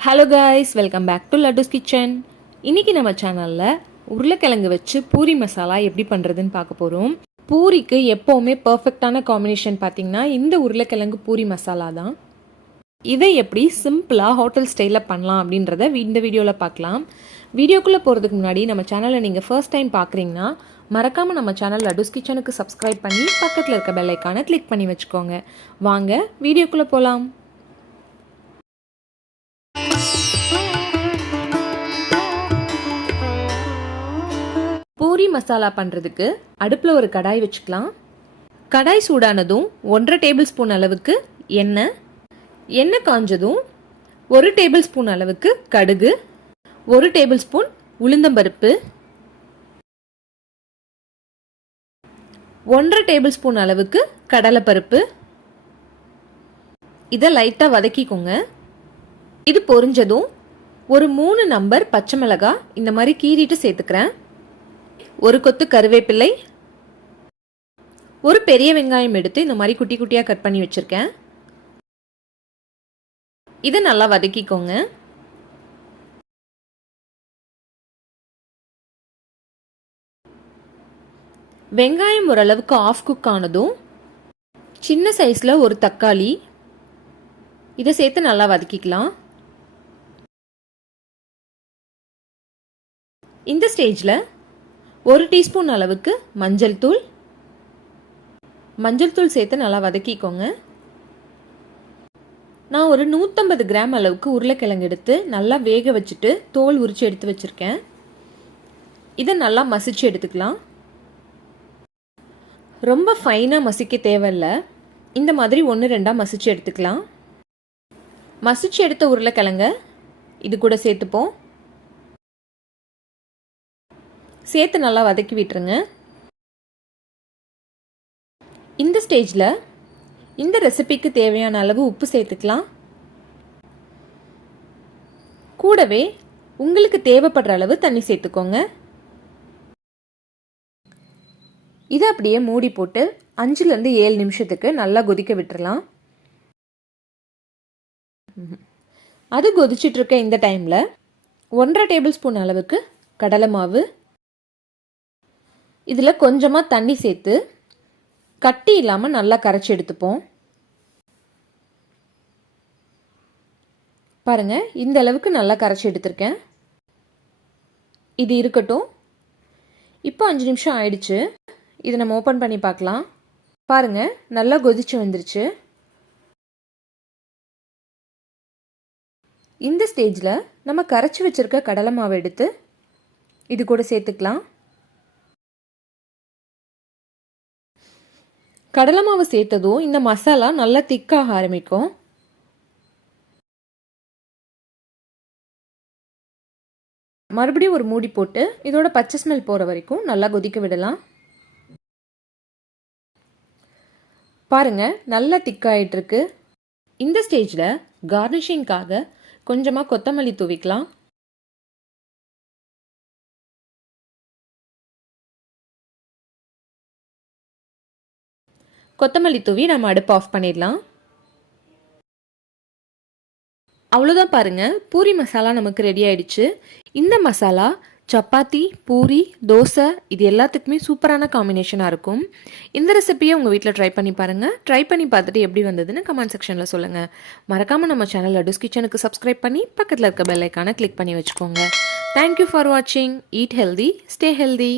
Hello guys, welcome back to Laddu's kitchen. இன்றைக்கி நம்ம சேனலில் உருளைக்கிழங்கு வச்சு பூரி மசாலா எப்படி பண்ணுறதுன்னு பார்க்க போகிறோம். பூரிக்கு எப்போவுமே பர்ஃபெக்டான காம்பினேஷன் பார்த்திங்கன்னா இந்த உருளைக்கிழங்கு பூரி மசாலா தான். இதை எப்படி சிம்பிளாக ஹோட்டல் ஸ்டைலில் பண்ணலாம் அப்படின்றத இந்த வீடியோவில் பார்க்கலாம். வீடியோக்குள்ளே போகிறதுக்கு முன்னாடி நம்ம சேனலை நீங்கள் ஃபர்ஸ்ட் டைம் பார்க்குறீங்கன்னா மறக்காமல் நம்ம சேனல் லட்டுஸ் கிச்சனுக்கு சப்ஸ்கிரைப் பண்ணி பக்கத்தில் இருக்க பெல் ஐக்கானை கிளிக் பண்ணி வச்சுக்கோங்க. வாங்க வீடியோக்குள்ளே போகலாம். பூரி மசாலா பண்ணுறதுக்கு அடுப்பில் ஒரு கடாய் வச்சுக்கலாம். கடாய் சூடானதும் 1.5 டேபிள் ஸ்பூன் அளவுக்கு எண்ணெய் காஞ்சதும் 1 டேபிள் ஸ்பூன் அளவுக்கு கடுகு, 1 டேபிள் ஸ்பூன் உளுந்தம்பருப்பு, 1.5 டேபிள் ஸ்பூன் அளவுக்கு கடலைப்பருப்பு. இதை லைட்டாக வதக்கிக்கோங்க. இது பொரிஞ்சதும் ஒரு 3 நம்பர் பச்சை மிளகாய் இந்த மாதிரி கீறிட்டு சேர்த்துக்கிறேன். ஒரு கொத்து கருவேப்பிலை, ஒரு பெரிய வெங்காயம் எடுத்து இந்த மாதிரி குட்டி குட்டியாக கட் பண்ணி வச்சுருக்கேன். இதை நல்லா வதக்கிக்கோங்க. வெங்காயம் ஓரளவுக்கு ஆஃப் குக் ஆனதும் சின்ன சைஸில் ஒரு தக்காளி இதை சேர்த்து நல்லா வதக்கிக்கலாம். இந்த ஸ்டேஜில் 1 டீஸ்பூன் அளவுக்கு மஞ்சள் தூள் சேர்த்து நல்லா வதக்கிக்கோங்க. நான் ஒரு 150 கிராம் அளவுக்கு உருளைக்கிழங்கு எடுத்து நல்லா வேக வச்சுட்டு தோல் உரித்து எடுத்து வச்சுருக்கேன். இதை நல்லா மசிச்சு எடுத்துக்கலாம். ரொம்ப ஃபைனாக மசிக்க தேவையில்லை, இந்த மாதிரி 1-2 மசிச்சு எடுத்துக்கலாம். மசிச்சு எடுத்த உருளைக்கிழங்க இது கூட சேர்த்துப்போம். சேர்த்து நல்லா வதக்கி விட்டுருங்க. இந்த ஸ்டேஜில் இந்த ரெசிபிக்கு தேவையான அளவு உப்பு சேர்த்துக்கலாம். கூடவே உங்களுக்கு தேவைப்படுற அளவு தண்ணி சேர்த்துக்கோங்க. இதை அப்படியே மூடி போட்டு 5-7 நிமிஷத்துக்கு நல்லா கொதிக்க விட்டுறலாம். அது கொதிச்சுட்டு இருக்க இந்த டைமில் 1.5 டேபிள் ஸ்பூன் அளவுக்கு கடலை மாவு, இதில் கொஞ்சமாக தண்ணி சேர்த்து கட்டி இல்லாமல் நல்லா கரைச்சி எடுத்துப்போம். பாருங்கள், இந்த அளவுக்கு நல்லா கரைச்சி எடுத்திருக்கேன். இது இருக்கட்டும். இப்போ 5 நிமிஷம் ஆயிடுச்சு. இதை நம்ம ஓப்பன் பண்ணி பார்க்கலாம். பாருங்கள், நல்லா கொதிச்சு வந்துருச்சு. இந்த ஸ்டேஜில் நம்ம கரைச்சி வச்சிருக்க கடலை மாவை எடுத்து இது கூட சேர்த்துக்கலாம். கடலை மாவு சேர்த்ததும் இந்த மசாலா நல்லா திக்காக ஆரம்பிக்கும். மறுபடியும் ஒரு மூடி போட்டு இதோட பச்சை ஸ்மெல் போகிற வரைக்கும் நல்லா கொதிக்க விடலாம். பாருங்க, நல்லா திக்காயிட்டு இருக்கு. இந்த ஸ்டேஜில் கார்னிஷிங்காக கொஞ்சமாக கொத்தமல்லி தூவிக்கலாம். கொத்தமல்லி தூவி நம்ம அடுப்பு ஆஃப் பண்ணிடலாம். அவ்வளோதான், பாருங்கள், பூரி மசாலா நமக்கு ரெடி ஆயிடுச்சு. இந்த மசாலா சப்பாத்தி, பூரி, தோசை இது எல்லாத்துக்குமே சூப்பரான காம்பினேஷனாக இருக்கும். இந்த ரெசிபியை உங்கள் வீட்டில் ட்ரை பண்ணி பாருங்கள். ட்ரை பண்ணி பார்த்துட்டு எப்படி வந்ததுன்னு கமெண்ட் செக்ஷனில் சொல்லுங்கள். மறக்காமல் நம்ம சேனல் லட்டுஸ் கிச்சனுக்கு சப்ஸ்கிரைப் பண்ணி பக்கத்தில் இருக்க பெல் ஐக்கானை கிளிக் பண்ணி வச்சுக்கோங்க. தேங்க்யூ ஃபார் வாட்சிங். Eat healthy, stay healthy.